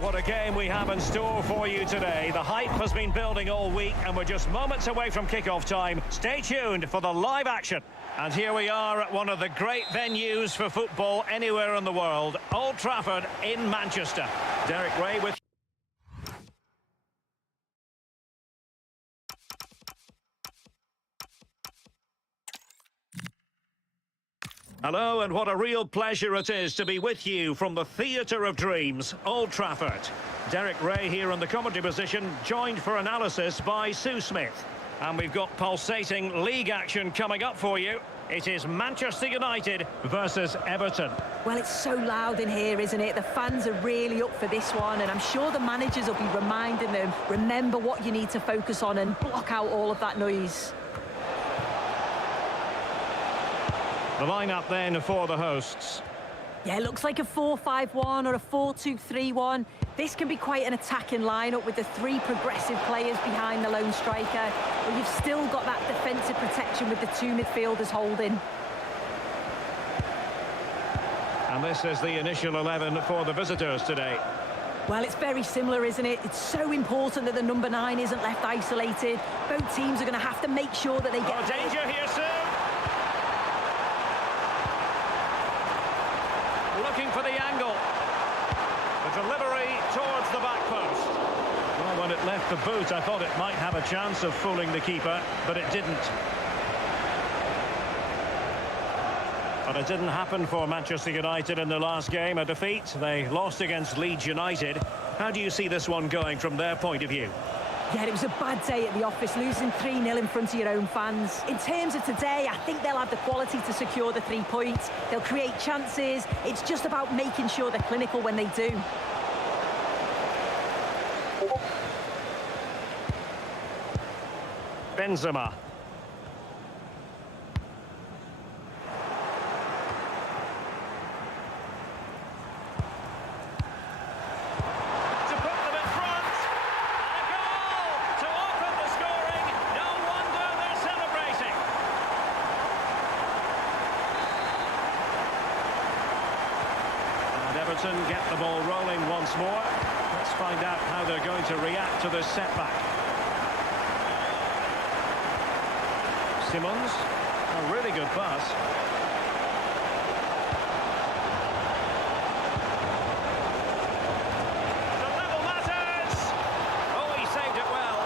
What a game we have in store for you today. The hype has been building all week and we're just moments away from kickoff time. Stay tuned for the live action. And here we are at one of the great venues for football anywhere in the world, Old Trafford in Manchester. Derek Ray with... Hello, and what a real pleasure it is to be with you from the Theatre of Dreams, Old Trafford. Derek Ray here in the commentary position, joined for analysis by Sue Smith. And we've got pulsating league action coming up for you. It is Manchester United versus Everton. Well, it's so loud in here, isn't it? The fans are really up for this one, and I'm sure the managers will be reminding them, remember what you need to focus on and block out all of that noise. The lineup then for the hosts. Yeah, it looks like a 4-5-1 or a 4-2-3-1. This can be quite an attacking lineup with the three progressive players behind the lone striker. But you've still got that defensive protection with the two midfielders holding. And this is the initial 11 for the visitors today. Well, it's very similar, isn't it? It's so important that the number 9 isn't left isolated. Both teams are going to have to make sure that they get... Oh, danger here, Sue! Looking for the angle. The delivery towards the back post. Well, when it left the boot, I thought it might have a chance of fooling the keeper, but it didn't. But it didn't happen for Manchester United in the last game, a defeat. They lost against Leeds United. How do you see this one going from their point of view? Yeah, it was a bad day at the office, losing 3-0 in front of your own fans. In terms of today, I think they'll have the quality to secure the 3 points. They'll create chances. It's just about making sure they're clinical when they do. Benzema. Everton get the ball rolling once more. Let's find out how they're going to react to this setback. Simmons, a really good pass. The level matters! Oh, he saved it well.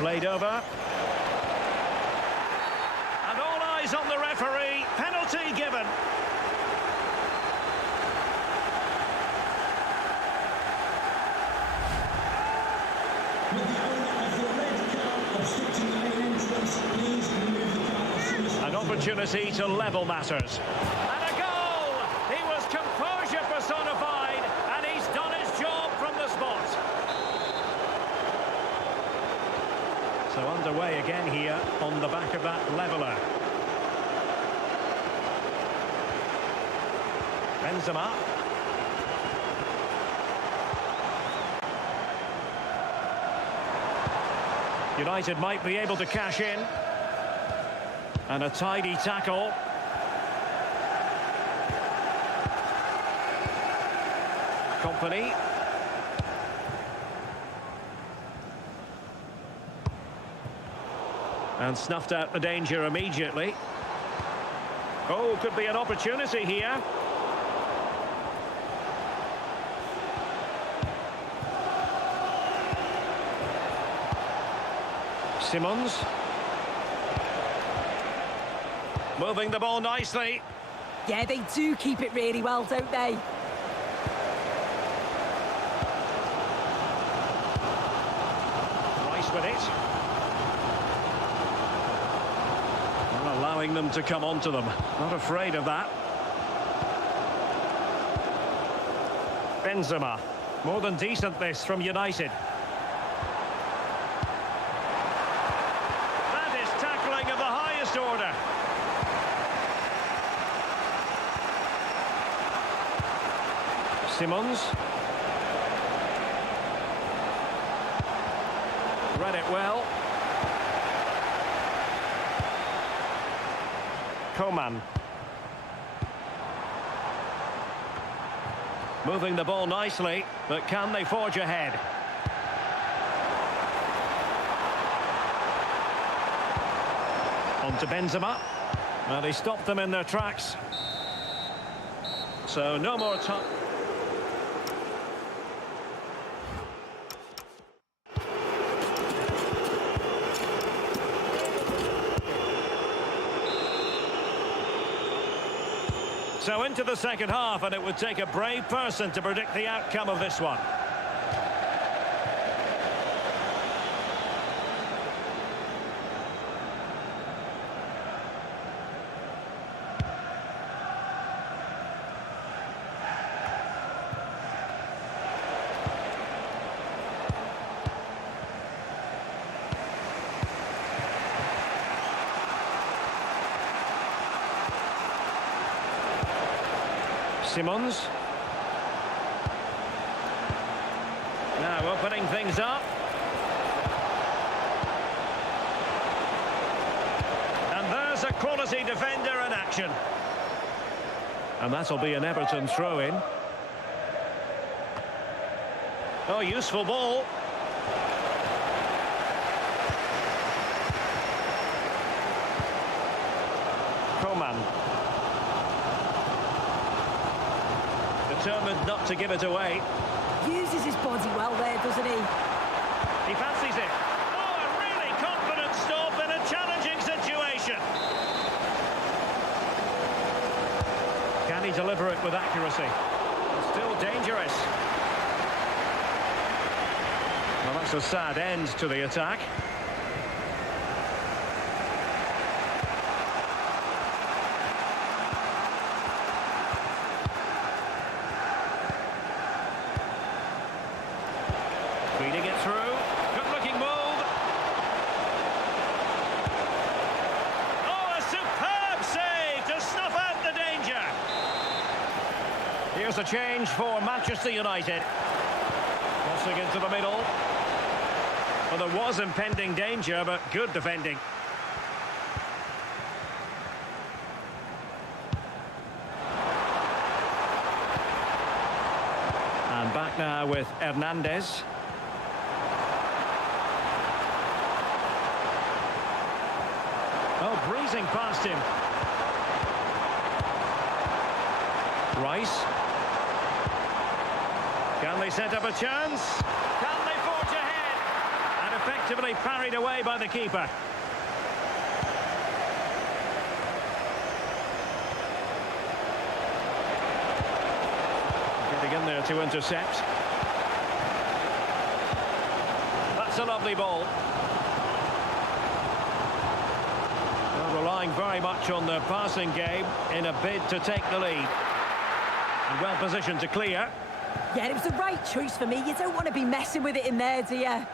Played over. On the referee, penalty given. An opportunity to level matters. And a goal! He was composure personified, and he's done his job from the spot. So underway again here on the back of that leveller. Benzema. United might be able to cash in. And a tidy tackle. Company. And snuffed out the danger immediately. Oh, could be an opportunity here. Simmons. Moving the ball nicely. Yeah, they do keep it really well, don't they? Rice with it. Not allowing them to come onto them. Not afraid of that. Benzema. More than decent this from United. Order. Simmons. Read it well. Coman. Moving the ball nicely, but can they forge ahead? On to Benzema. Well, he stopped them in their tracks. So no more time. So into the second half, and it would take a brave person to predict the outcome of this one. Simons. Now opening things up. And there's a quality defender in action. And that'll be an Everton throw-in. Oh, useful ball. Coman. Determined not to give it away. Uses his body well there, doesn't he? He fancies it. Oh, a really confident stop in a challenging situation. Can he deliver it with accuracy? Still dangerous. Well, that's a sad end to the attack. Feeding it through. Good-looking move. Oh, a superb save to snuff out the danger. Here's a change for Manchester United. Crossing into the middle. Well, there was impending danger, but good defending. And back now with Hernandez. Oh, breezing past him. Rice. Can they set up a chance? Can they forge ahead? And effectively parried away by the keeper. Getting in there to intercept. That's a lovely ball. Relying very much on their passing game in a bid to take the lead. And well positioned to clear. Yeah, it was the right choice for me. You don't want to be messing with it in there, do you?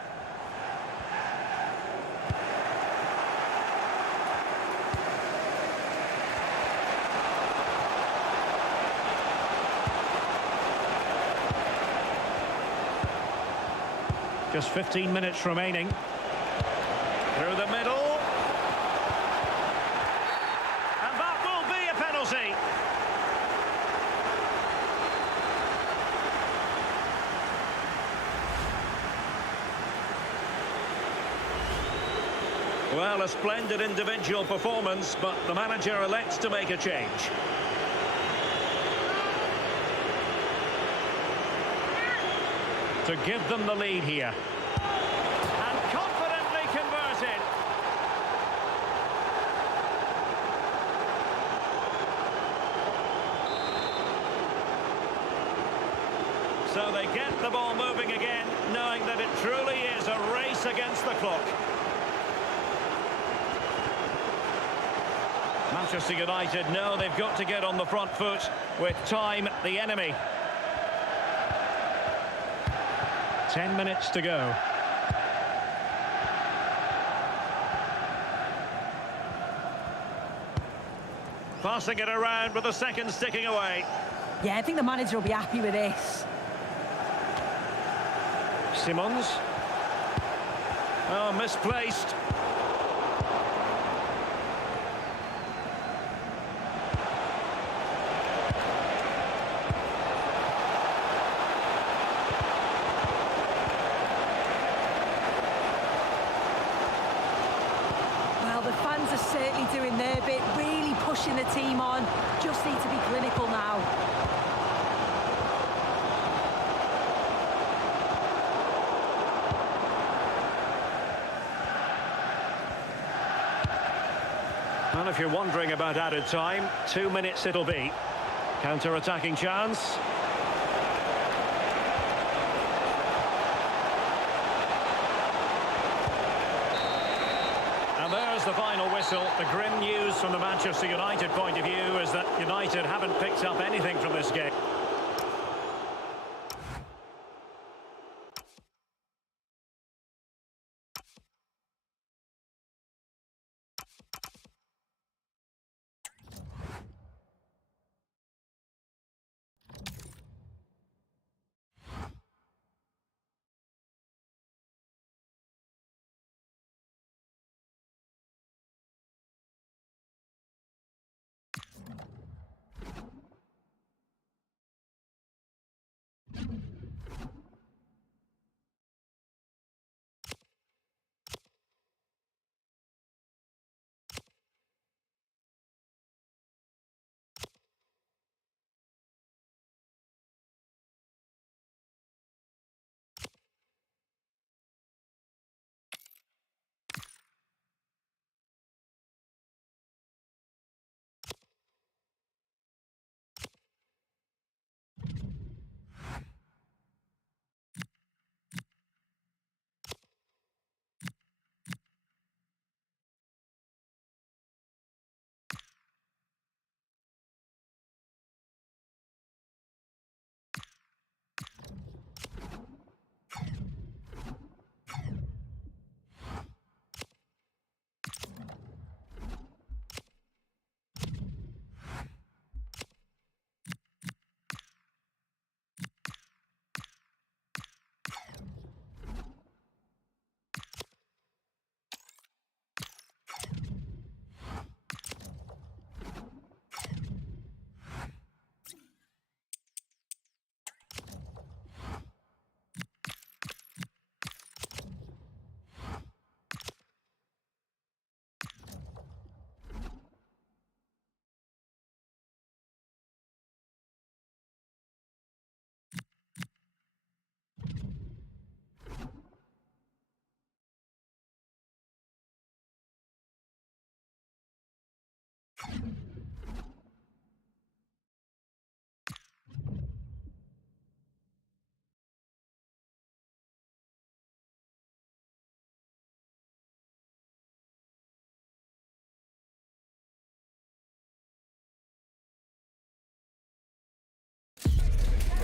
Just 15 minutes remaining. Through the middle. Well, a splendid individual performance, but the manager elects to make a change. To give them the lead here. And confidently converted. So they get the ball moving again, knowing that it truly is a race against the clock. Manchester United know they've got to get on the front foot with time the enemy. 10 minutes to go. Passing it around with the seconds ticking away. Yeah, I think the manager will be happy with this. Simons. Oh, misplaced. doing their bit, really pushing the team on. Just need to be clinical now. Well, if you're wondering about added time, 2 minutes it'll be. Counter-attacking chance. And there's the final whistle. The grim news from the Manchester United point of view is that United haven't picked up anything from this game.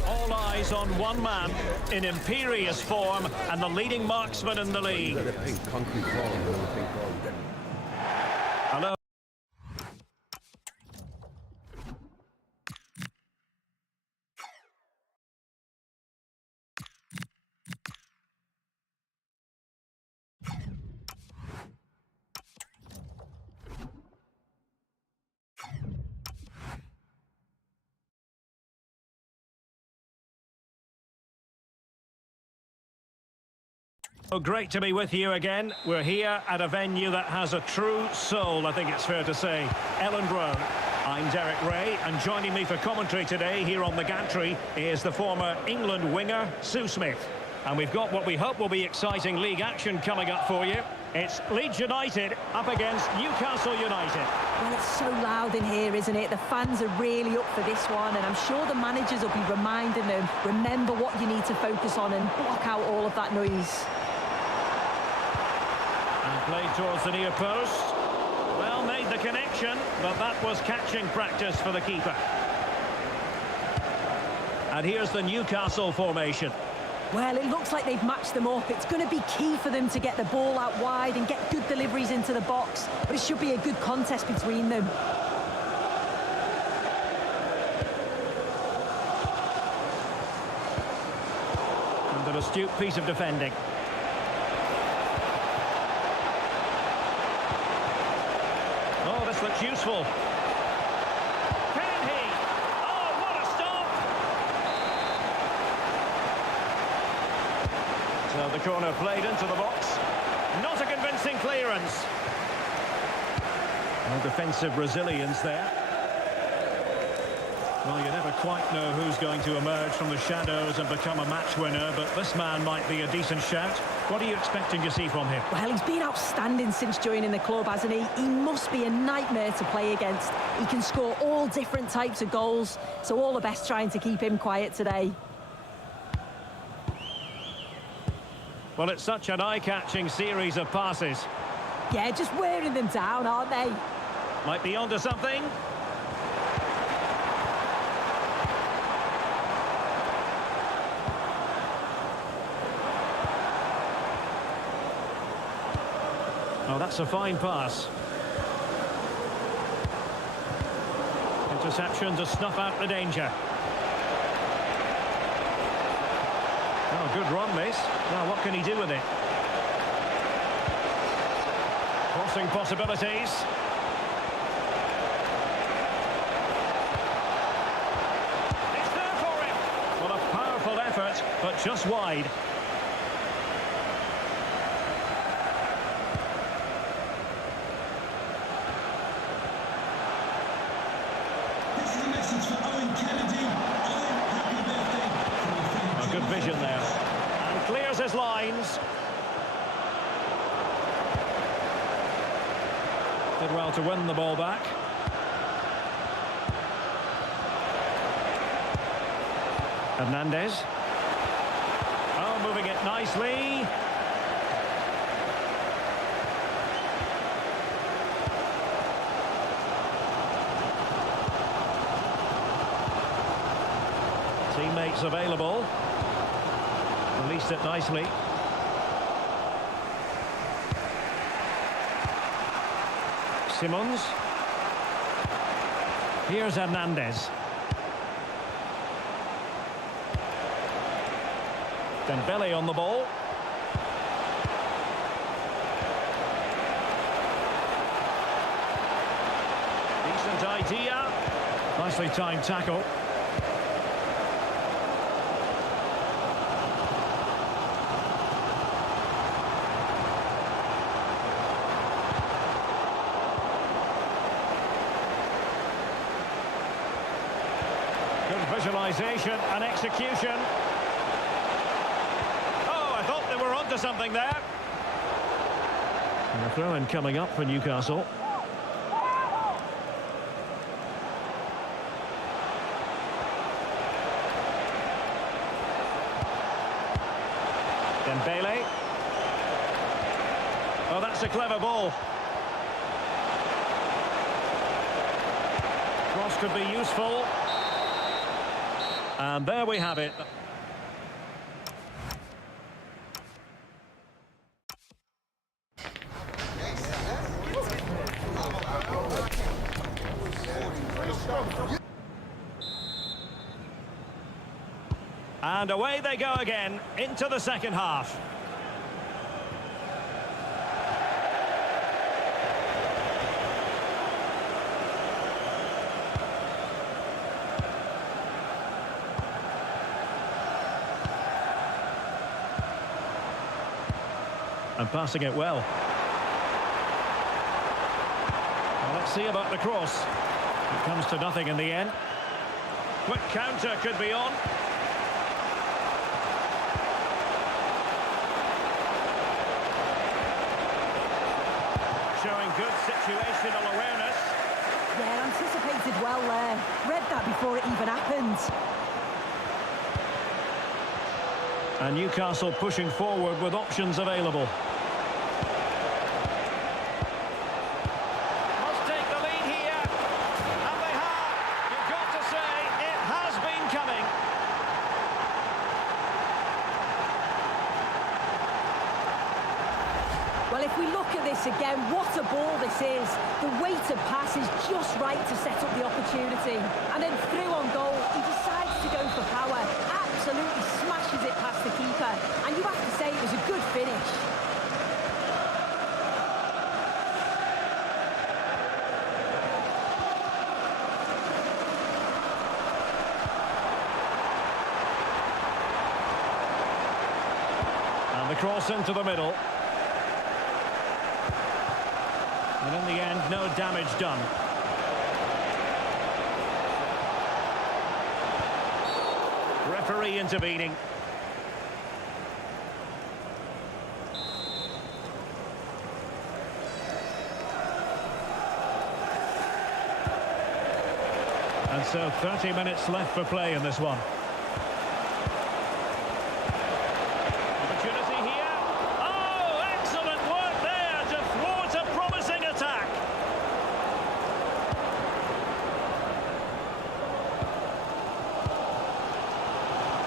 All eyes on one man in imperious form and the leading marksman in the league. Hello. Oh, great to be with you again. We're here at a venue that has a true soul, I think it's fair to say. Elland Road. I'm Derek Ray, and joining me for commentary today here on the gantry is the former England winger, Sue Smith. And we've got what we hope will be exciting league action coming up for you. It's Leeds United up against Newcastle United. Well, it's so loud in here, isn't it? The fans are really up for this one, and I'm sure the managers will be reminding them, remember what you need to focus on and block out all of that noise. Played towards the near post. Well, made the connection, but that was catching practice for the keeper. And here's the Newcastle formation. Well, it looks like they've matched them up. It's going to be key for them to get the ball out wide and get good deliveries into the box. But it should be a good contest between them. And an astute piece of defending. Oh, this looks useful. Can he? Oh, what a stop! So the corner played into the box. Not a convincing clearance. Well, defensive resilience there. Well, you never quite know who's going to emerge from the shadows and become a match winner, but this man might be a decent shout. What are you expecting to see from him? Well, he's been outstanding since joining the club, hasn't he? He must be a nightmare to play against. He can score all different types of goals, so all the best trying to keep him quiet today. Well, it's such an eye-catching series of passes. Yeah, just wearing them down, aren't they? Might be onto something. Oh, that's a fine pass. Interception to snuff out the danger. Oh, good run, this. Now, what can he do with it? Crossing possibilities. It's there for him. Well, a powerful effort, but just wide. Good vision there, and clears his lines. Did well to win the ball back. Hernandez. Oh, moving it nicely. Teammates available. Released it nicely. Simons. Here's Hernandez. Dembele on the ball. Decent idea. Nicely timed tackle. Visualisation and execution. Oh, I thought they were onto something there. And a throw-in coming up for Newcastle. Dembele. Oh, that's a clever ball. Cross could be useful. And there we have it. And away they go again into the second half. And passing it well. Well, let's see about the cross. It comes to nothing in the end. Quick counter could be on. Showing good situational awareness. Yeah, anticipated well there. Read that before it even happened. And Newcastle pushing forward with options available. Must take the lead here. And they have. You've got to say, it has been coming. Well, if we look at this again, what a ball this is. The weighted pass is just right to set up the opportunity. And then through on goal, he decides to go for power. Absolutely smashes it past the keeper. And you have to say it was a good finish. And the cross into the middle. And in the end, no damage done. Referee intervening. And so 30 minutes left for play in this one. Opportunity here. Oh, excellent work there to thwart a promising attack.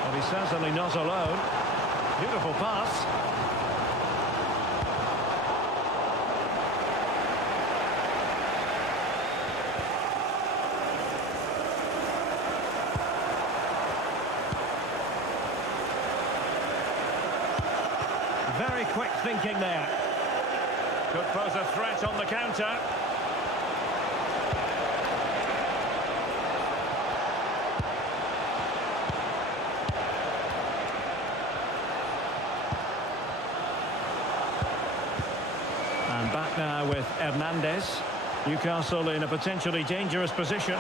Well, he's certainly not alone. Beautiful pass. Very quick thinking there. Could pose a threat on the counter. And back now with Hernandez. Newcastle in a potentially dangerous position.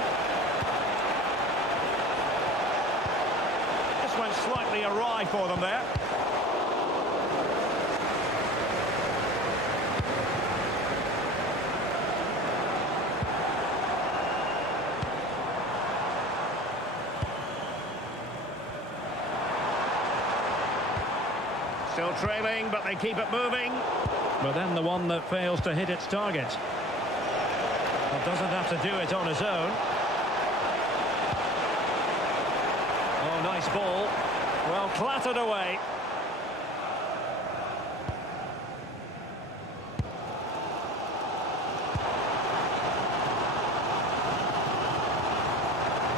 This went slightly awry for them there. Still trailing, but they keep it moving. But then the one that fails to hit its target. Well, doesn't have to do it on his own. Oh, nice ball. Well, clattered away.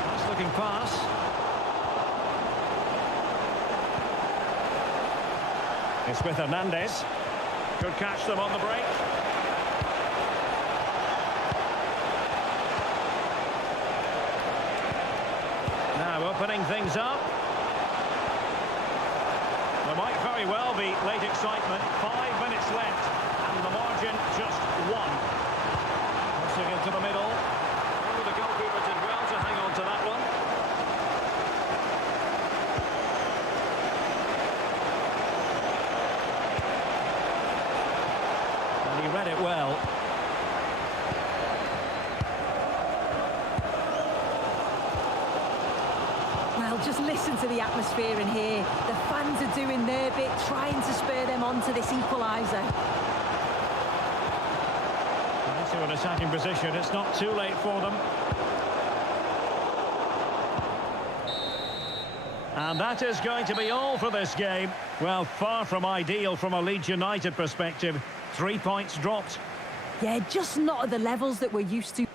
Nice looking pass. It's with Hernandez. Could catch them on the break. Now opening things up. There might very well be late excitement. 5 minutes left. And the margin just 1. Crossing into the middle. Oh, the goalkeeper did well to hang on to that one. He read it well. Well, just listen to the atmosphere in here. The fans are doing their bit, trying to spur them on to this equaliser. Into an attacking position. It's not too late for them. And that is going to be all for this game. Well, far from ideal from a Leeds United perspective. 3 points dropped. Yeah, just not at the levels that we're used to.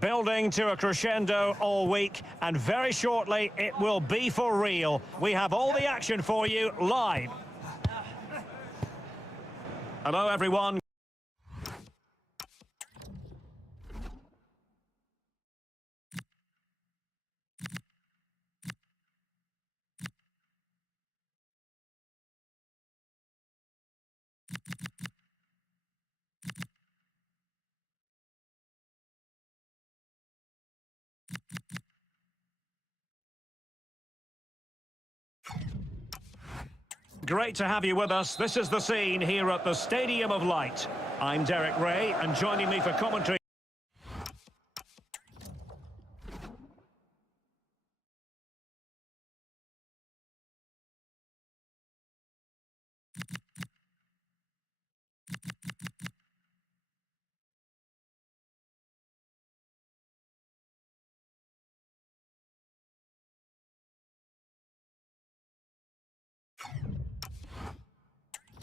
building to a crescendo all week, and very shortly it will be for real. We have all the action for you live. Hello everyone. Great to have you with us. This is the scene here at the Stadium of Light. I'm Derek Ray, and joining me for commentary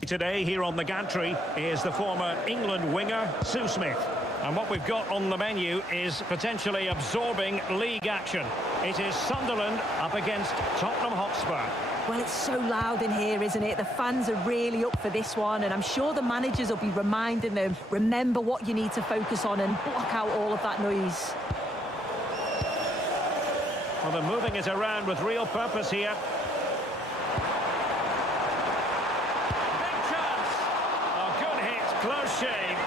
today here on the gantry is the former England winger, Sue Smith. And what we've got on the menu is potentially absorbing league action. It is Sunderland up against Tottenham Hotspur. Well, it's so loud in here, isn't it? The fans are really up for this one, and I'm sure the managers will be reminding them, remember what you need to focus on and block out all of that noise. Well, they're moving it around with real purpose here. Close shave.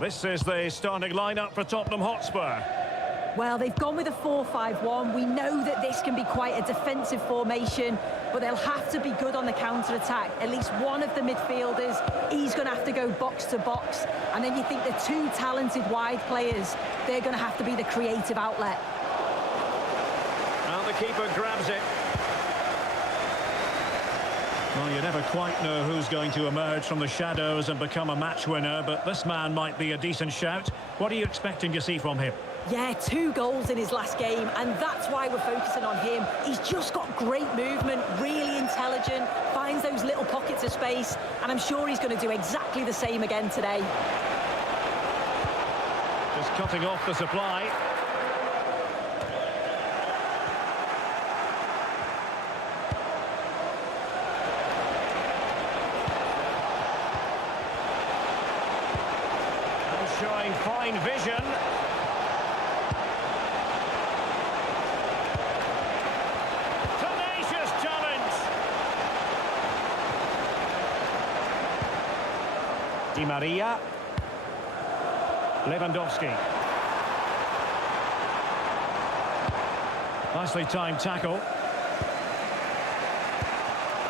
This is the starting lineup for Tottenham Hotspur. Well, they've gone with a 4-5-1. We know that this can be quite a defensive formation, but they'll have to be good on the counter-attack. At least one of the midfielders, he's going to have to go box to box. And then you think the two talented wide players, they're going to have to be the creative outlet. Well, the keeper grabs it. Well, you never quite know who's going to emerge from the shadows and become a match winner, but this man might be a decent shout. What are you expecting to see from him? Yeah, 2 goals in his last game, and that's why we're focusing on him. He's just got great movement, really intelligent, finds those little pockets of space, and I'm sure he's going to do exactly the same again today. Just cutting off the supply. Showing fine vision. Tenacious challenge. Di Maria. Lewandowski. Nicely timed tackle.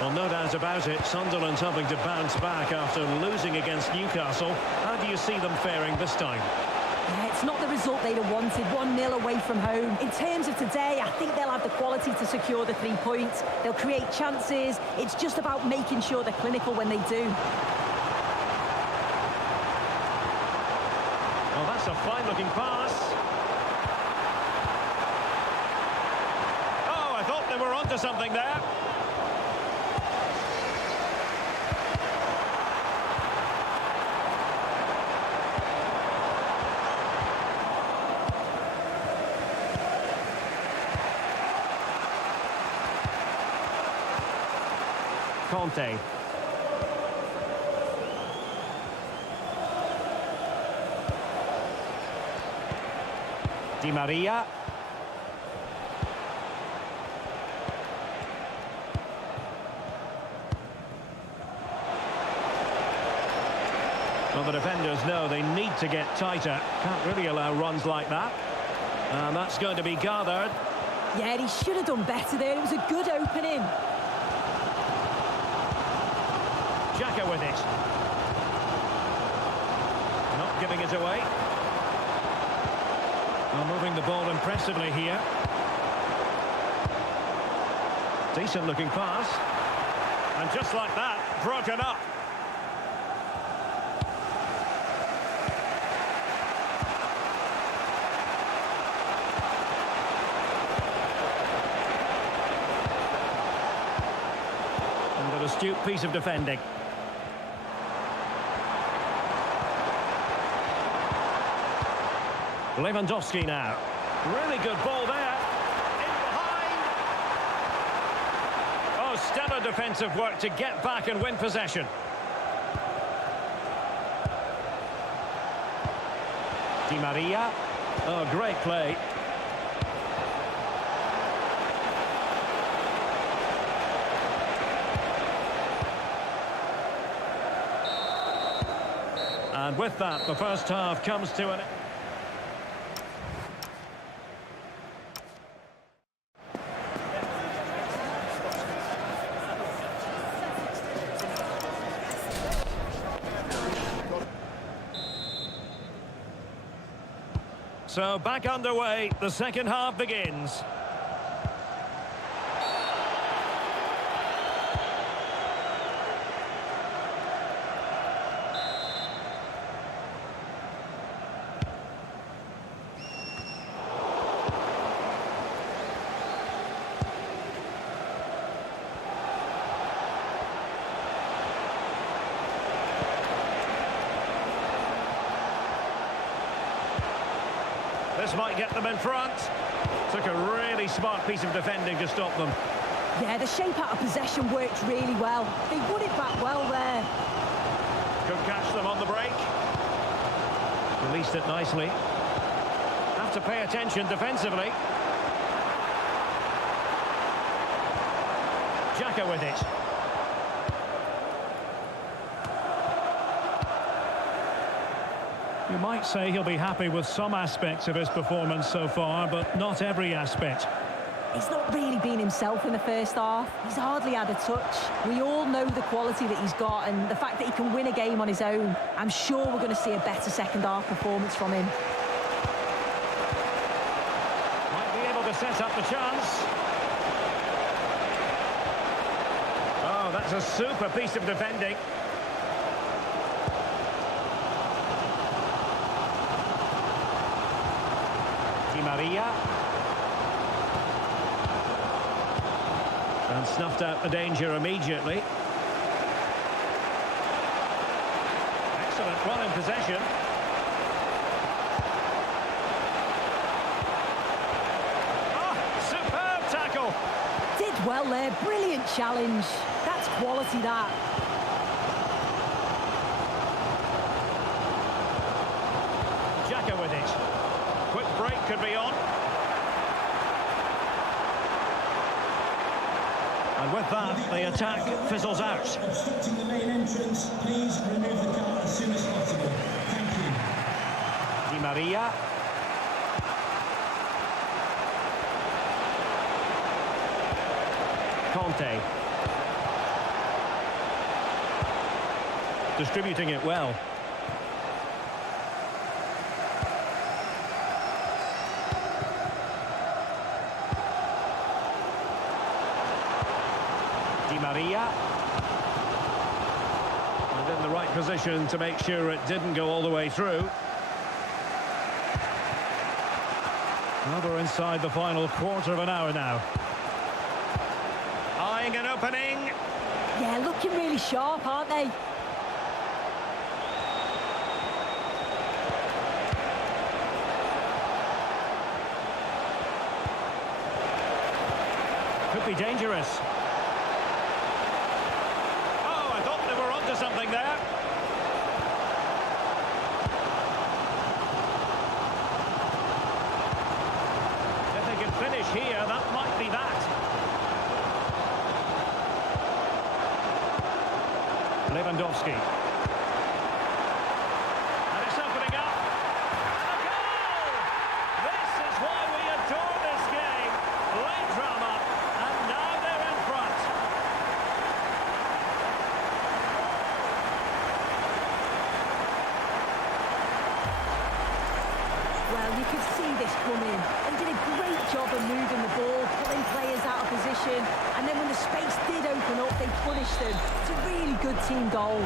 Well, no doubt about it, Sunderland's having to bounce back after losing against Newcastle. How do you see them faring this time? Yeah, it's not the result they'd have wanted, 1-0 away from home. In terms of today, I think they'll have the quality to secure the 3 points. They'll create chances. It's just about making sure they're clinical when they do. Well, that's a fine-looking pass. Oh, I thought they were onto something there. Conte. Di Maria. Well, the defenders know they need to get tighter. Can't really allow runs like that. And that's going to be gathered. Yeah, he should have done better there. It was a good opening. Xhaka with it. Not giving it away. Well, moving the ball impressively here. Decent looking pass. And just like that, broken up. And an astute piece of defending. Lewandowski now. Really good ball there. In behind. Oh, stellar defensive work to get back and win possession. Di Maria. Oh, great play. And with that, the first half comes to an end. So back underway, the second half begins. This might get them in front. Took a really smart piece of defending to stop them. Yeah, the shape out of possession worked really well. They won it back well there. Could catch them on the break. Released it nicely. Have to pay attention defensively. Xhaka with it. You might say he'll be happy with some aspects of his performance so far, but not every aspect. He's not really been himself in the first half. He's hardly had a touch. We all know the quality that he's got and the fact that he can win a game on his own. I'm sure we're going to see a better second half performance from him. Might be able to set up the chance. Oh, that's a super piece of defending. Di Maria. And snuffed out the danger immediately. Excellent run in possession. Oh, superb tackle. Did well there, brilliant challenge. That's quality, that. Xhaka with it. Quick break could be on. And with that, the attack fizzles out. Obstructing the main entrance, please remove the car as soon as possible. Thank you. Di Maria. Conte. Distributing it well. Di Maria. And in the right position to make sure it didn't go all the way through. Another inside the final quarter of an hour now. Eyeing an opening. Yeah, looking really sharp, aren't they? Could be dangerous. Oh, I thought they were onto something there. If they can finish here, that might be that. Lewandowski. And it's opening up. And a goal! This is why we adore this game. Late drama, and now they're in front. Well, you could see this coming. They did a great job of moving the ball, pulling players out of position, and then when the space did open up, they punished them. It's a really good team goal.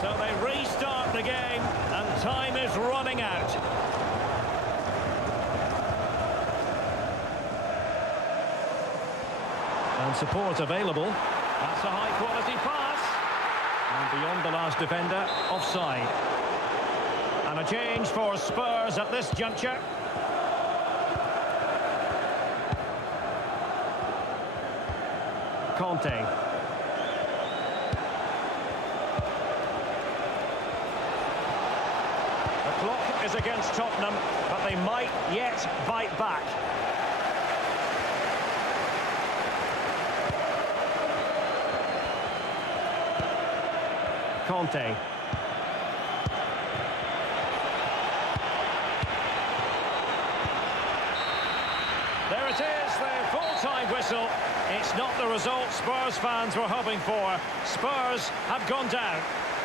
So they restart the game, and time is running out. And support available. That's a high-quality pass. And beyond the last defender, offside. And a change for Spurs at this juncture. Conte. The clock is against Tottenham, but they might yet bite back. Conte. There it is, the full-time whistle. It's not the result Spurs fans were hoping for. Spurs have gone down.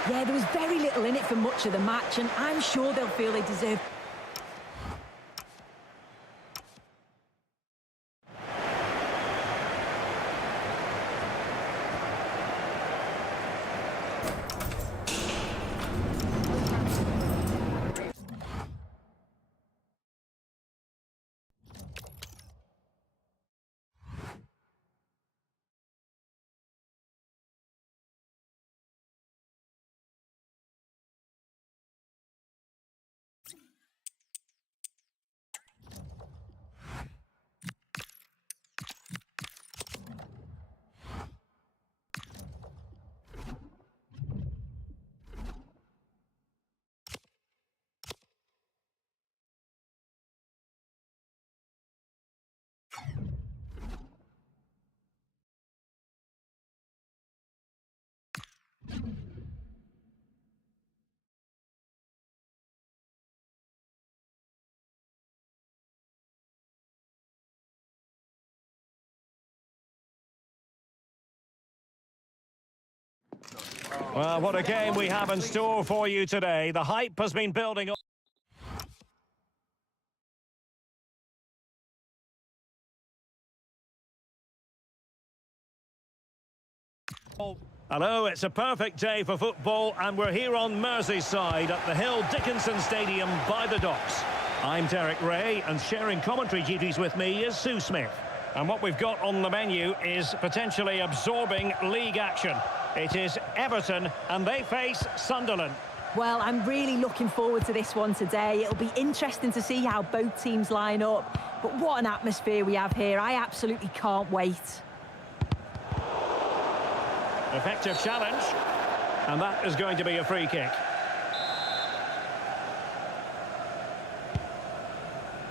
Yeah, there was very little in it for much of the match, and I'm sure they'll feel they deserve. Well, what a game we have in store for you today. The hype has been building up. Hello, it's a perfect day for football, and we're here on Merseyside at the Hill Dickinson Stadium by the docks. I'm Derek Ray, and sharing commentary duties with me is Sue Smith. And what we've got on the menu is potentially absorbing league action. It is Everton, and they face Sunderland. Well, I'm really looking forward to this one today. It'll be interesting to see how both teams line up. But what an atmosphere we have here. I absolutely can't wait. Effective challenge, and that is going to be a free kick.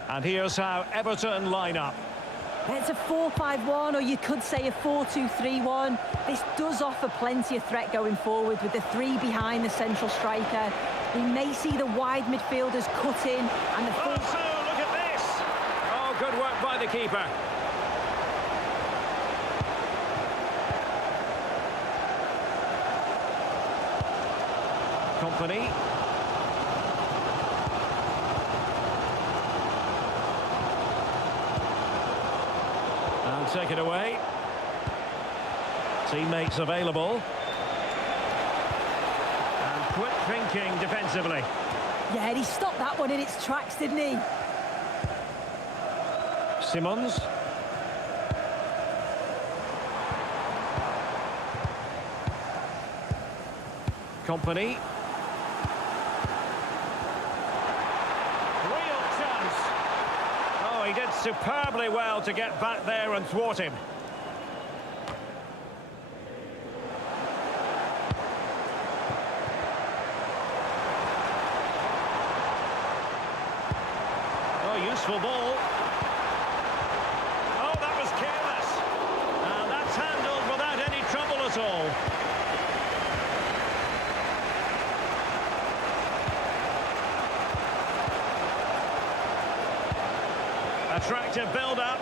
And here's how Everton line up. It's a 4-5-1, or you could say a 4-2-3-1. This does offer plenty of threat going forward with the three behind the central striker. We may see the wide midfielders cut in and the full... Oh, look at this! Oh, good work by the keeper. Company. And take it away. Teammates available. And quick thinking defensively. Yeah, he stopped that one in its tracks, didn't he? Simmons. Company. Real chance. Oh, he did superbly well to get back there and thwart him. Oh, useful ball. Oh, that was careless. And that's handled without any trouble at all. Attractive build-up.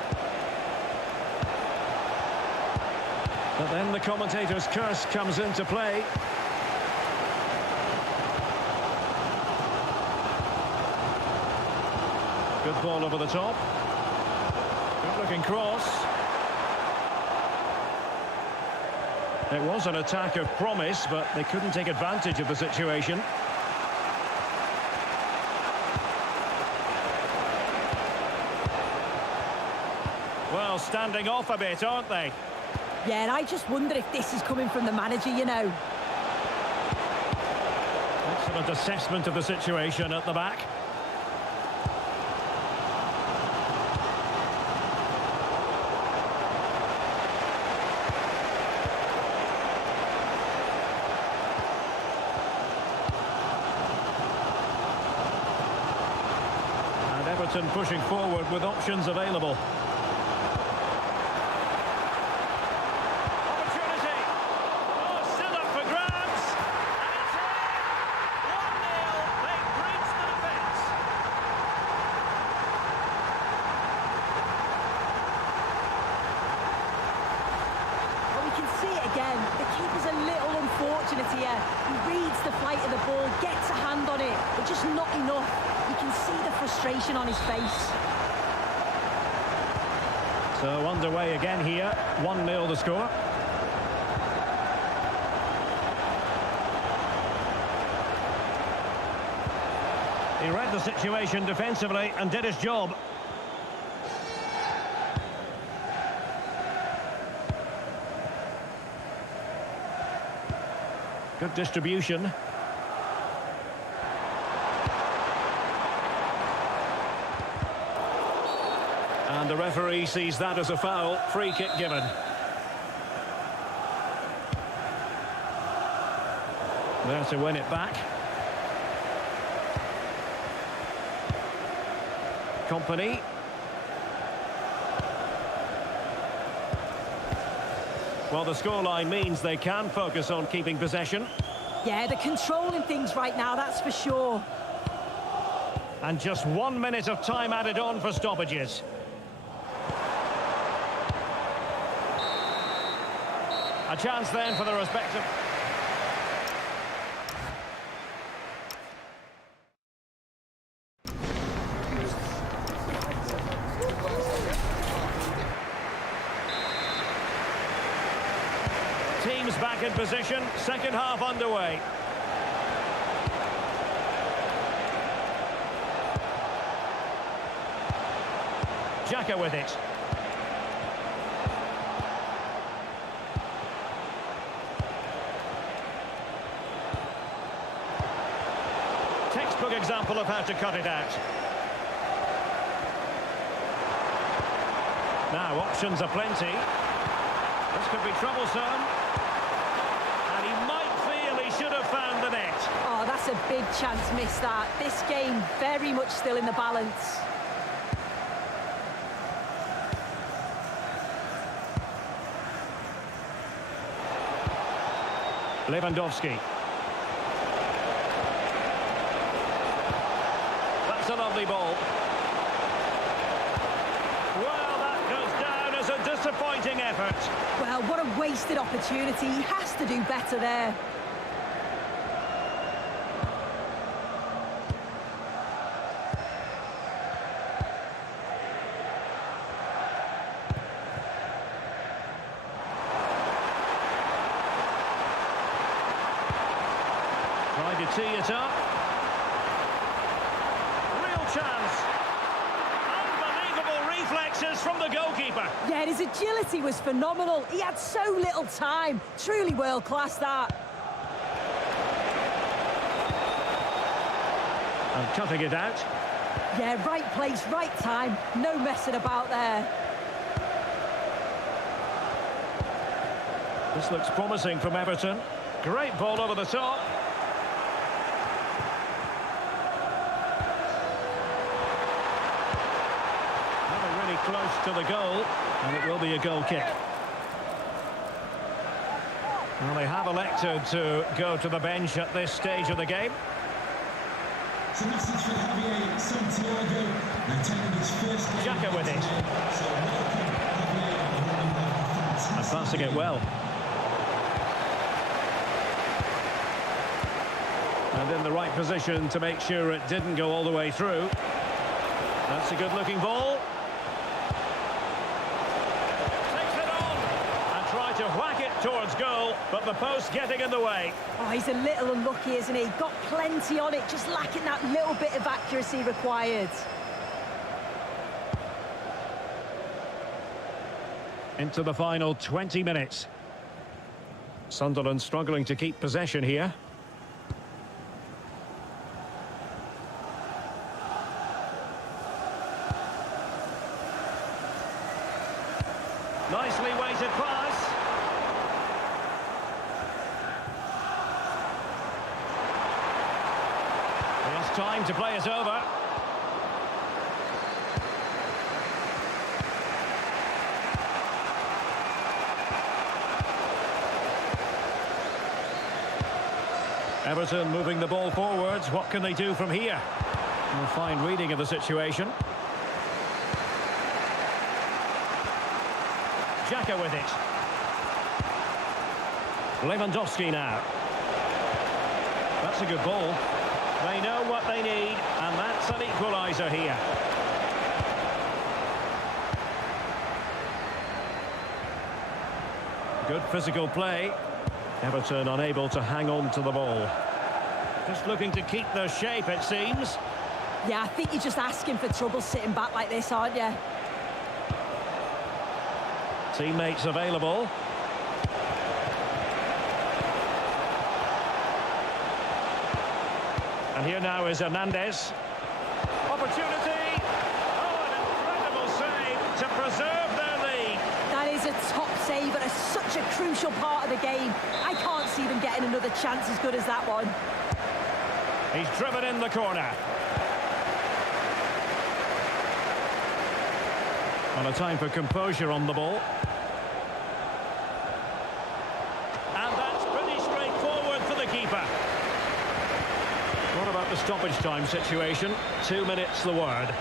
But then the commentator's curse comes into play. Good ball over the top. Good-looking cross. It was an attack of promise, but they couldn't take advantage of the situation. Well, standing off a bit, aren't they? Yeah, and I just wonder if this is coming from the manager, you know. Excellent assessment of the situation at the back. And Everton pushing forward with options available. The keeper's a little unfortunate here. He reads the flight of the ball, gets a hand on it, but just not enough. You can see the frustration on his face. So underway again here, 1-0 the score. He read the situation defensively and did his job. Good distribution. And the referee sees that as a foul. Free kick given. There to win it back. Company. Well, the scoreline means they can focus on keeping possession. Yeah, they're controlling things right now, that's for sure. And just 1 minute of time added on for stoppages. A chance then for the respective... Teams back in position, second half underway. Xhaka with it. Textbook example of how to cut it out. Now options are plenty. This could be troublesome. And he might feel he should have found the net. Oh, that's a big chance missed that. This game very much still in the balance. Lewandowski. That's a lovely ball. Well, that goes down as a disappointing effort. Well, what a wasted opportunity. He has to do better there. Tried to tee it up. Real chance. Unbelievable reflexes from the goalkeeper. Yeah, his agility was phenomenal. He had so little time. Truly world class, that. And cutting it out. Yeah, right place, right time. No messing about there. This looks promising from Everton. Great ball over the top. Close to the goal, and it will be a goal kick. Well, they have elected to go to the bench at this stage of the game. It's a message for Javier Santiago, attending his first game. Xhaka with it. So welcome, Javier. And passing it well. And in the right position to make sure it didn't go all the way through. That's a good-looking ball. To whack it towards goal, but the post getting in the way. Oh, he's a little unlucky, isn't he? Got plenty on it, just lacking that little bit of accuracy required. Into the final 20 minutes. Sunderland struggling to keep possession here. Nicely weighted pass. He has time to play it over. Everton moving the ball forwards. What can they do from here? A fine reading of the situation. Xhaka with it. Lewandowski now. That's a good ball. They know what they need, and that's an equaliser here. Good physical play. Everton unable to hang on to the ball. Just looking to keep their shape, it seems. Yeah, I think you're just asking for trouble sitting back like this, aren't you? Teammates available. And here now is Hernandez. Opportunity! Oh, an incredible save to preserve their lead. That is a top save and such a crucial part of the game. I can't see them getting another chance as good as that one. He's driven in the corner. And a time for composure on the ball. And that's pretty straightforward for the keeper. What about the stoppage time situation? 2 minutes the word.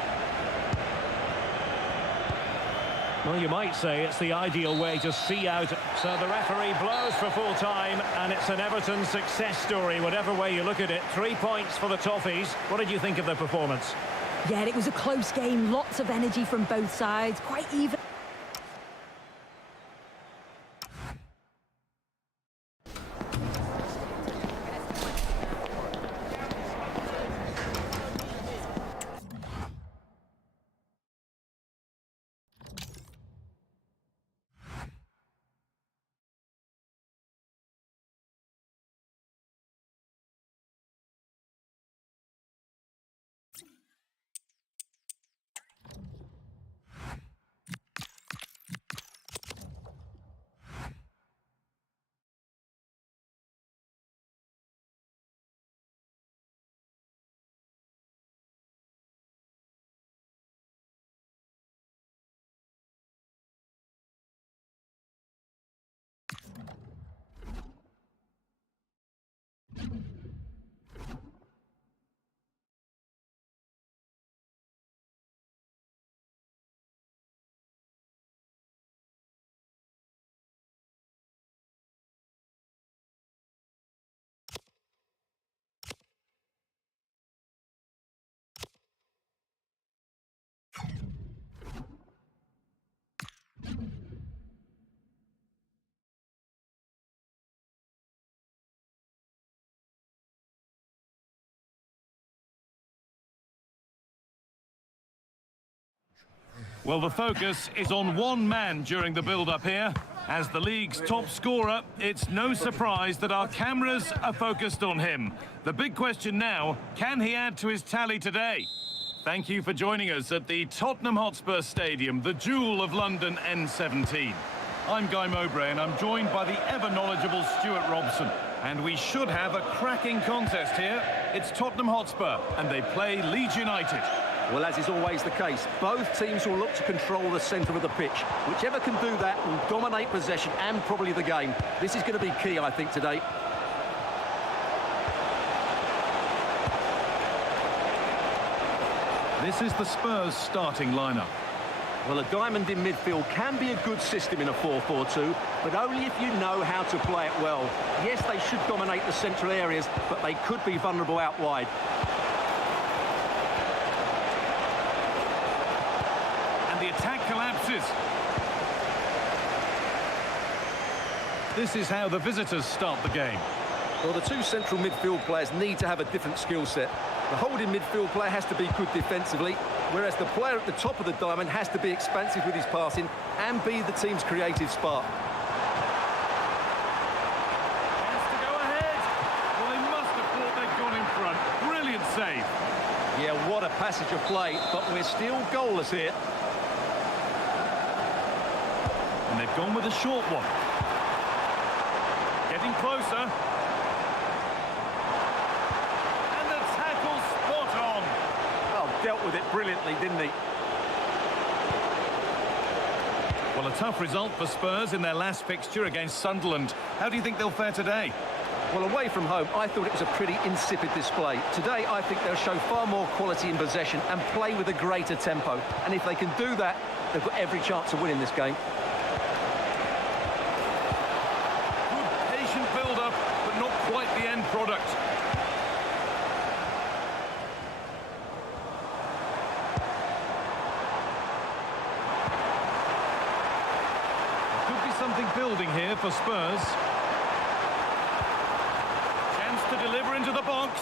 Well, you might say it's the ideal way to see out. So the referee blows for full time, and it's an Everton success story, whatever way you look at it. 3 points for the Toffees. What did you think of their performance? Yeah, it was a close game. Lots of energy from both sides. Quite even. Well, the focus is on one man during the build-up here. As the league's top scorer, it's no surprise that our cameras are focused on him. The big question now, can he add to his tally today? Thank you for joining us at the Tottenham Hotspur Stadium, the jewel of London N17. I'm Guy Mowbray, and I'm joined by the ever-knowledgeable Stuart Robson. And we should have a cracking contest here. It's Tottenham Hotspur, and they play Leeds United. Well, as is always the case, both teams will look to control the centre of the pitch. Whichever can do that will dominate possession and probably the game. This is going to be key, I think, today. This is the Spurs starting lineup. Well, a diamond in midfield can be a good system in a 4-4-2, but only if you know how to play it well. Yes, they should dominate the central areas, but they could be vulnerable out wide. The attack collapses. This is how the visitors start the game. Well, the two central midfield players need to have a different skill set. The holding midfield player has to be good defensively, whereas the player at the top of the diamond has to be expansive with his passing and be the team's creative spark. Has to go ahead. Well, they must have thought they'd gone in front. Brilliant save. Yeah, what a passage of play, but we're still goalless here. they've gone with a short one. Getting closer. And the tackle spot on. Oh, dealt with it brilliantly, didn't he? Well, a tough result for Spurs in their last fixture against Sunderland. How do you think they'll fare today? Well, away from home, I thought it was a pretty insipid display. Today, I think they'll show far more quality in possession and play with a greater tempo. And if they can do that, they've got every chance of winning this game. Good patient build-up, but not quite the end product. There could be something building here for Spurs. To deliver into the box.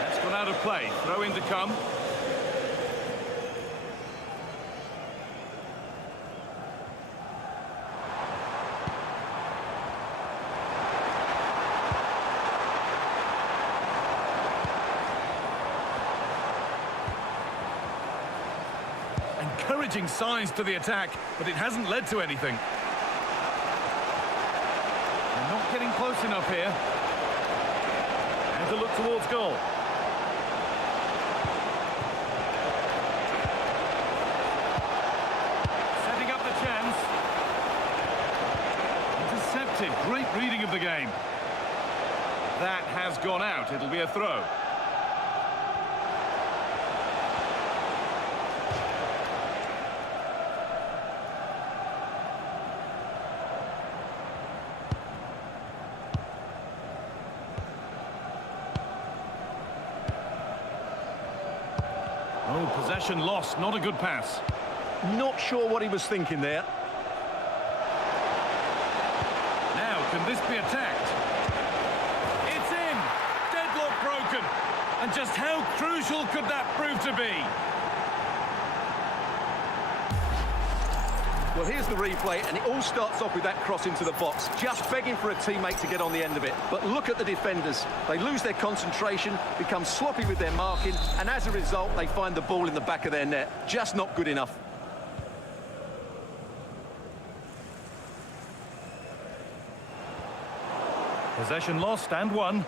That's gone out of play. Throw in to come. Encouraging signs to the attack, but it hasn't led to anything. Not getting close enough here. And to look towards goal. Setting up the chance. Intercepted. Great reading of the game. That has gone out. It'll be a throw. Oh, possession lost, not a good pass. Not sure what he was thinking there. Now, can this be attacked? It's in! Deadlock broken! And just how crucial could that prove to be? Well, here's the replay, and it all starts off with that cross into the box, just begging for a teammate to get on the end of it. But look at the defenders. They lose their concentration, become sloppy with their marking, and as a result, they find the ball in the back of their net. Just not good enough. Possession lost and won.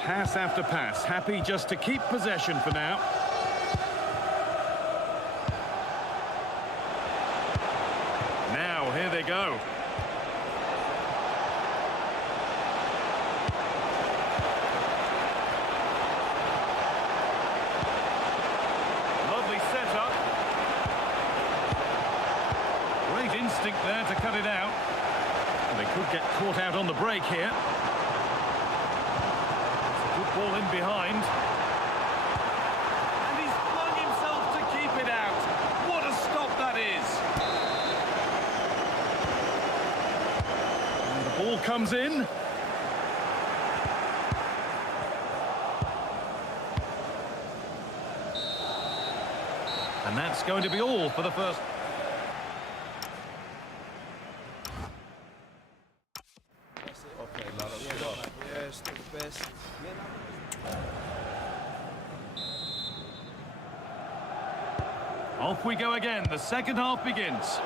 Pass after pass, happy just to keep possession for now. Now, here they go. Lovely setup. Great instinct there to cut it out. And they could get caught out on the break here. Ball in behind. And he's flung himself to keep it out. What a stop that is. And the ball comes in. And that's going to be all for the first. Off we go again. The second half begins.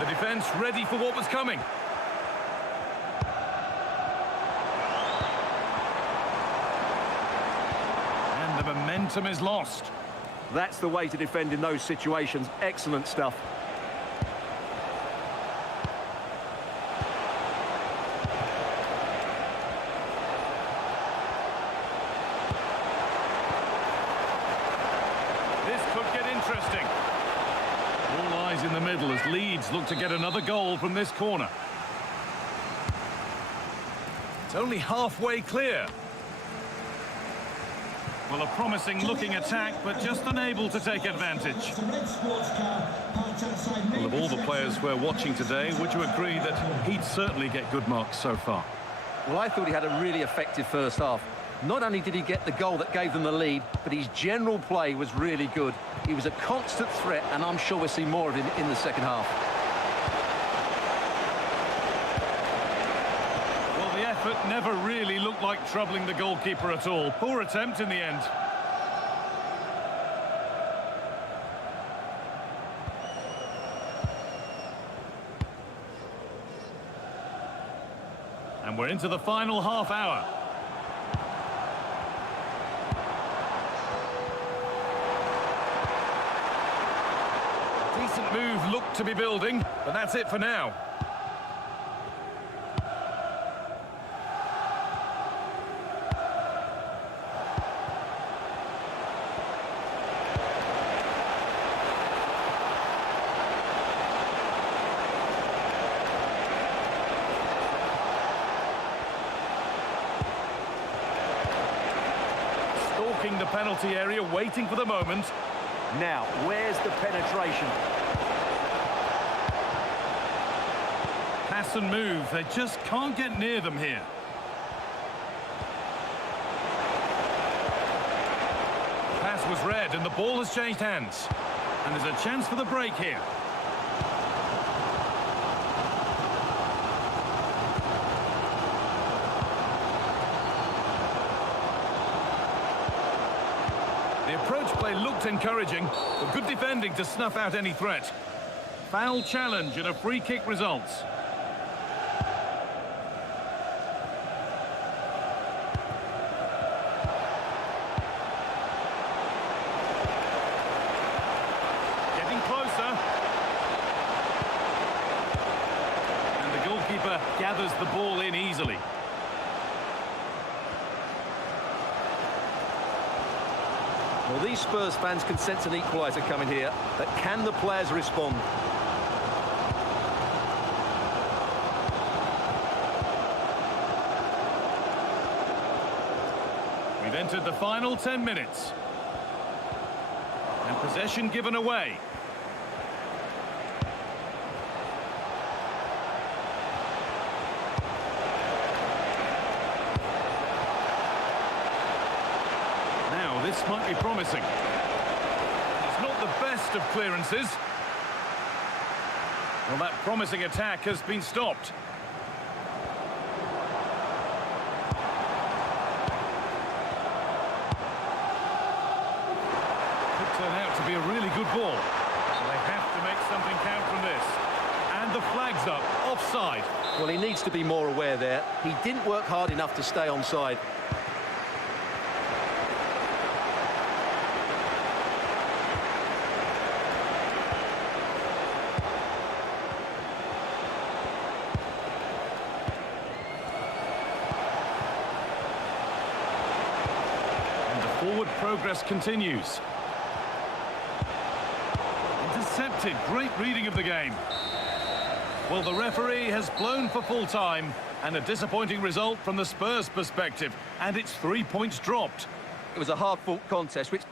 The defence ready for what was coming. And the momentum is lost. That's the way to defend in those situations. Excellent stuff. This could get interesting. All eyes in the middle as Leeds look to get another goal from this corner. It's only halfway clear. Well, a promising looking attack, but just unable to take advantage. The red sports car parked outside. Well, of all the players we're watching today, would you agree that he'd certainly get good marks so far? Well, I thought he had a really effective first half. Not only did he get the goal that gave them the lead, but his general play was really good. He was a constant threat, and I'm sure we'll see more of him in the second half. Well, the effort never really looked like troubling the goalkeeper at all. Poor attempt in the end. And we're into the final half hour. Decent move looked to be building, but that's it for now. Stalking the penalty area, waiting for the moment. Now, where's the penetration? Pass and move, they just can't get near them here. Pass was read and the ball has changed hands. And there's a chance for the break here. The approach play looked encouraging, but good defending to snuff out any threat. Foul challenge and a free kick results. Getting closer. And the goalkeeper gathers the ball in easily. Well, these Spurs fans can sense an equaliser coming here, but can the players respond? We've entered the final 10 minutes. And possession given away. Now, this might be promising. It's not the best of clearances. Well, that promising attack has been stopped. Could turn out to be a really good ball. They have to make something count from this. And the flag's up, offside. Well, he needs to be more aware there. He didn't work hard enough to stay onside. Forward progress continues. Intercepted, great reading of the game. Well, the referee has blown for full time, and a disappointing result from the Spurs' perspective, and it's 3 points dropped. It was a hard-fought contest, which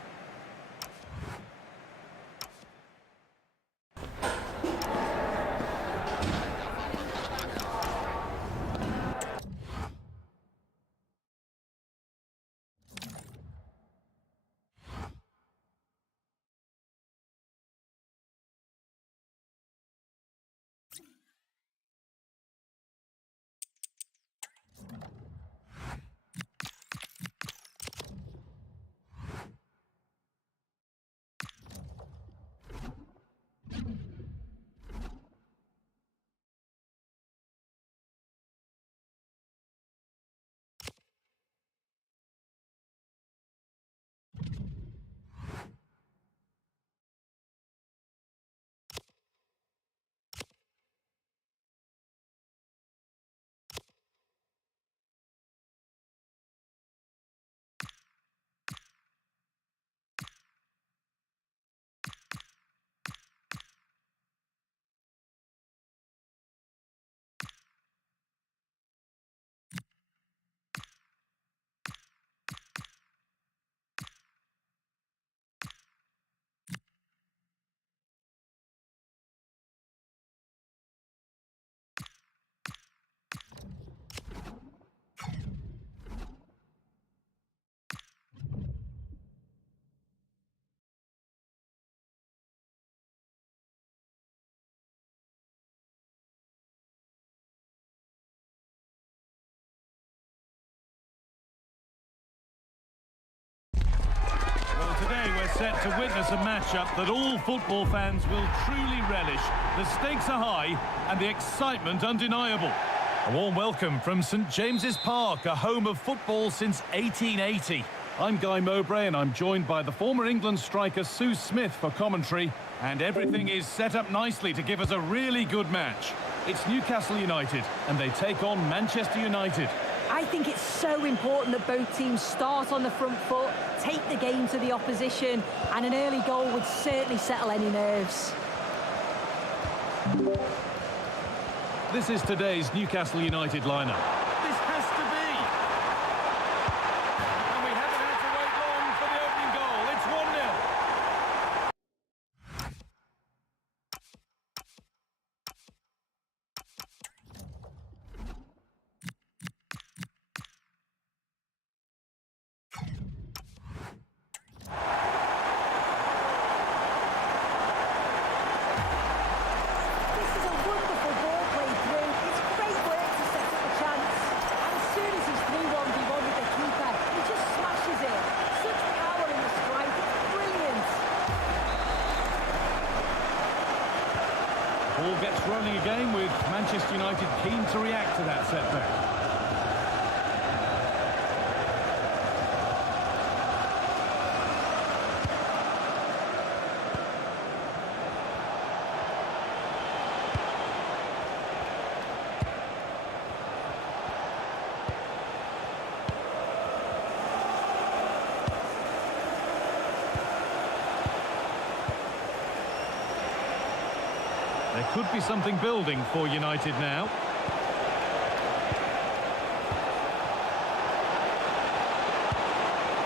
about to witness a matchup that all football fans will truly relish. The stakes are high and the excitement undeniable. A warm welcome from St James's Park, a home of football since 1880. I'm Guy Mowbray and I'm joined by the former England striker Sue Smith for commentary. And everything is set up nicely to give us a really good match. It's Newcastle United and they take on Manchester United. I think it's so important that both teams start on the front foot, take the game to the opposition, and an early goal would certainly settle any nerves. This is today's Newcastle United lineup. This has to be. And we haven't had to wait long for the opening goal. It's 1-0. Ball gets rolling again with Manchester United keen to react to that setback. There could be something building for United now.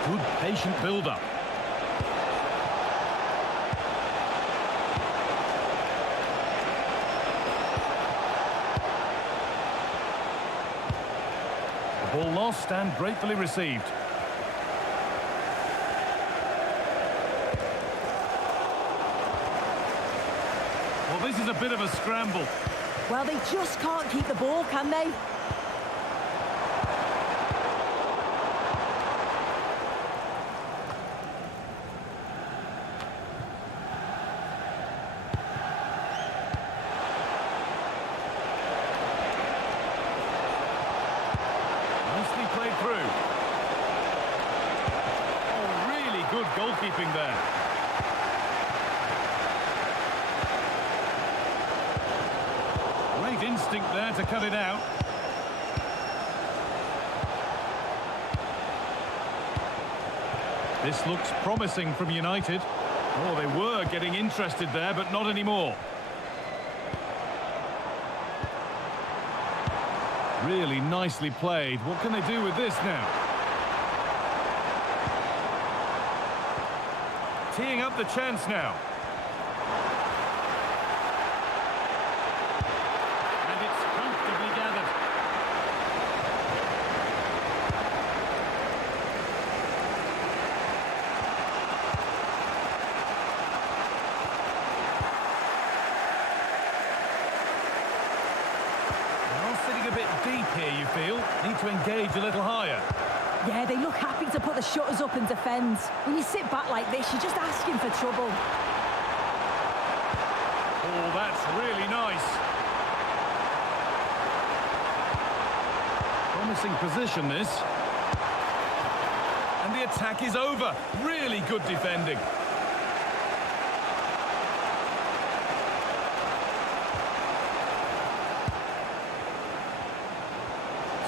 Good patient build-up. The ball lost and gratefully received. Well, this is a bit of a scramble. Well, they just can't keep the ball, can they? Nicely played through. Oh, really good goalkeeping there. Great instinct there to cut it out. This looks promising from United. Oh, they were getting interested there, but not anymore. Really nicely played. What can they do with this now? Teeing up the chance now. Sitting a bit deep here, you feel? Need to engage a little higher. Yeah, they look happy to put the shutters up and defend. When you sit back like this, you're just asking for trouble. Oh, that's really nice. Promising position, this. And the attack is over. Really good defending.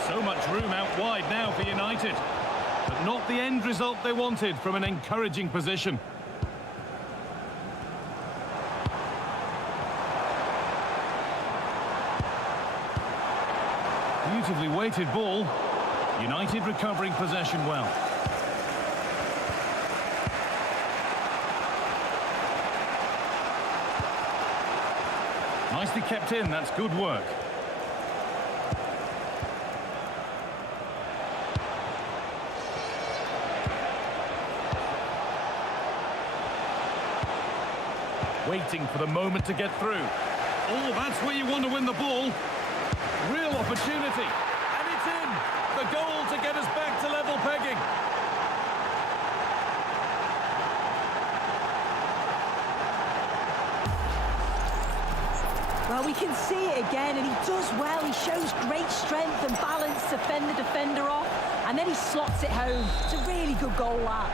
So much room out wide now for United, but not the end result they wanted from an encouraging position. Beautifully weighted ball. United recovering possession well. Nicely kept in, that's good work. Waiting for the moment to get through. Oh, that's where you want to win the ball. Real opportunity. And it's in. The goal to get us back to level pegging. can see it again, and he does well. He shows great strength and balance to fend the defender off, and then he slots it home. It's a really good goal, that.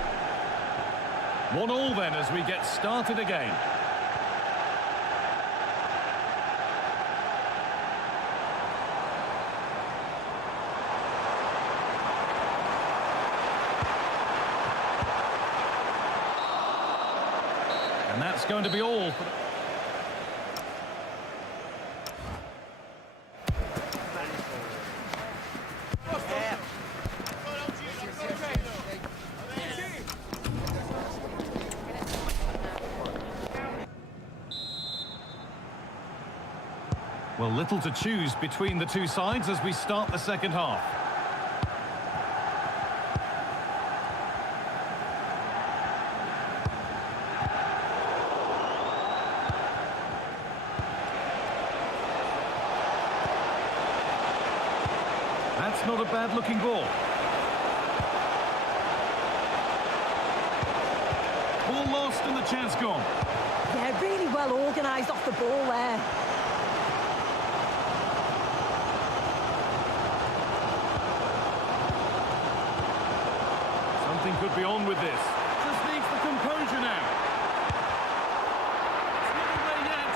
1-1 then as we get started again. And that's going to be all for the... Well, little to choose between the two sides as we start the second half. That's not a bad-looking ball. Ball lost and the chance gone. Yeah, really well organised off the ball there. Something could be on with this. Just needs the composure now. It's not away yet.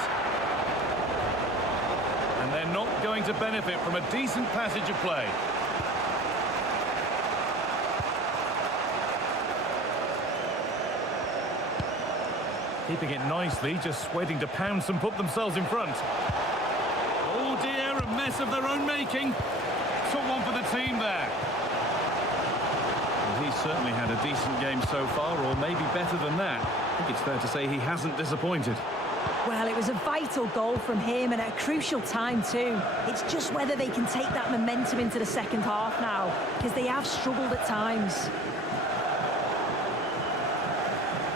And they're not going to benefit from a decent passage of play. Keeping it nicely, just waiting to pounce and put themselves in front. Oh dear, a mess of their own making. Took one for the team there. He's certainly had a decent game so far, or maybe better than that. I think it's fair to say he hasn't disappointed. Well, it was a vital goal from him and at a crucial time too. It's just whether they can take that momentum into the second half now, because they have struggled at times.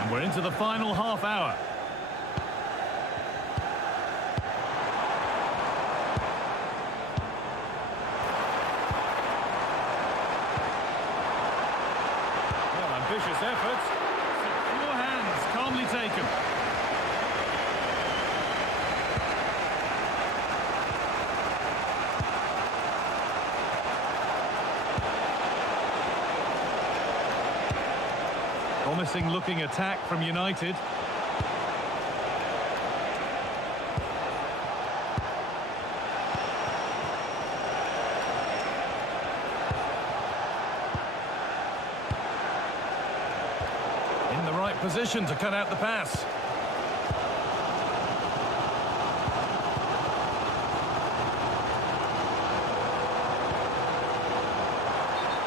And we're into the final half hour. Ambitious effort. Secure hands, calmly taken. Promising looking attack from United. Position to cut out the pass.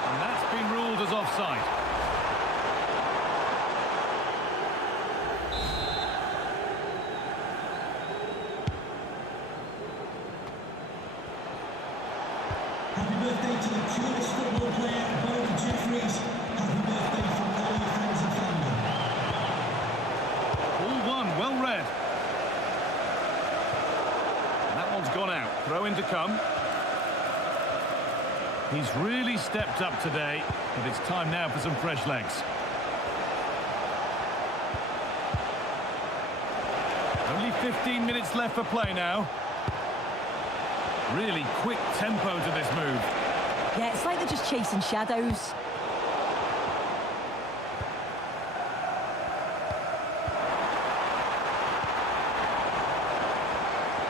And that's been ruled as offside. Happy birthday to the coolest football player, Bowden Jeffries. Happy birthday from all your friends and family. Well read. And that one's gone out. Throw in to come. He's really stepped up today, but it's time now for some fresh legs. Only 15 minutes left for play now. Really quick tempo to this move. Yeah, it's like they're just chasing shadows.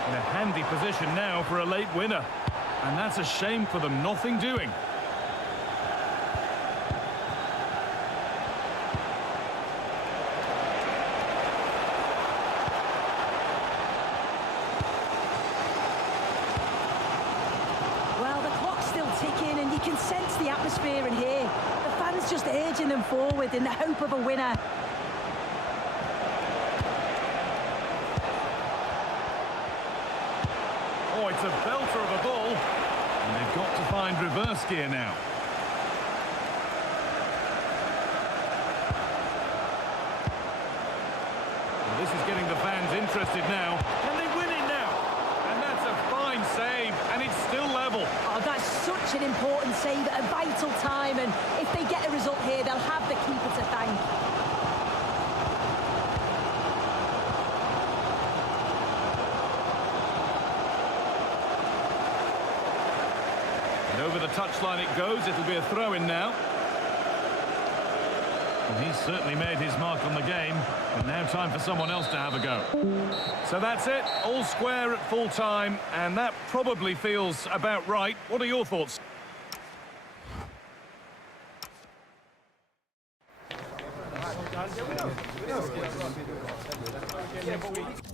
In a handy position now for a late winner. And that's a shame for them, nothing doing. Well, the clock's still ticking and you can sense the atmosphere in here. The fans just urging them forward in the hope of a winner. Oh, it's a belter of a ball. And they've got to find reverse gear now. Well, this is getting the fans interested now. Can they win it now? And that's a fine save, and it's still level. Oh, that's such an important save at a vital time, and if they get a result here, they'll have the keeper to thank. And over the touchline it goes. It'll be a throw-in now. And he's certainly made his mark on the game. And now time for someone else to have a go. So that's it. All square at full time. And that probably feels about right. What are your thoughts? Yeah, but